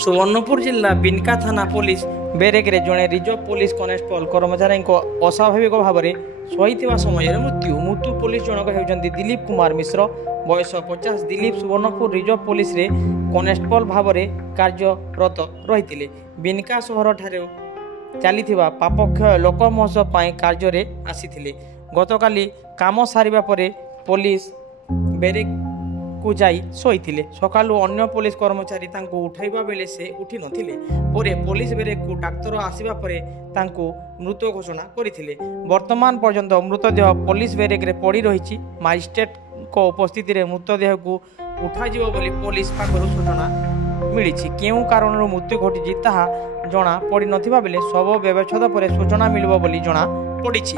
सुवर्णपुर जिला बिनका थाना पुलिस बेरेक्रे जड़े रिजर्व पुलिस कनेस्टेबल कर्मचारी अस्वाभाविक भाव में शहीद समय मृत्यु पुलिस जनक होती दिलीप कुमार मिश्र बयस 50। दिलीप सुवर्णपुर रिजर्व पुलिस रे कनेस्टेबल भाव में कार्यरत रही बिनका सहर ठारे चली पापक्षय लोक महोत्सव कार्य आसी गतकाली काम सारिबा परे पुलिस बेरेक को जाई शोईथिले सकालू अन्य पुलिस कर्मचारी तांको उठाइबा बेले से उठी नथिले परे पुलिस बेरेक को डाक्तर आसीबा परे तांको मृत घोषणा करिथिले। वर्तमान पर्यंत मृतदेह पुलिस बेरेक रे पड़ी रहिछि। मजिस्ट्रेट को उपस्थिति रे मृतदेह को उठा जिवो बोली पुलिस पाखरु सूचना मिलिछि। केउ कारणरु मृत्यु घटिछि ताहा जणा पड़ी नथिबा बेले शव व्यवच्छेद परे सूचना मिलिबो बोली जणा पड़िछि।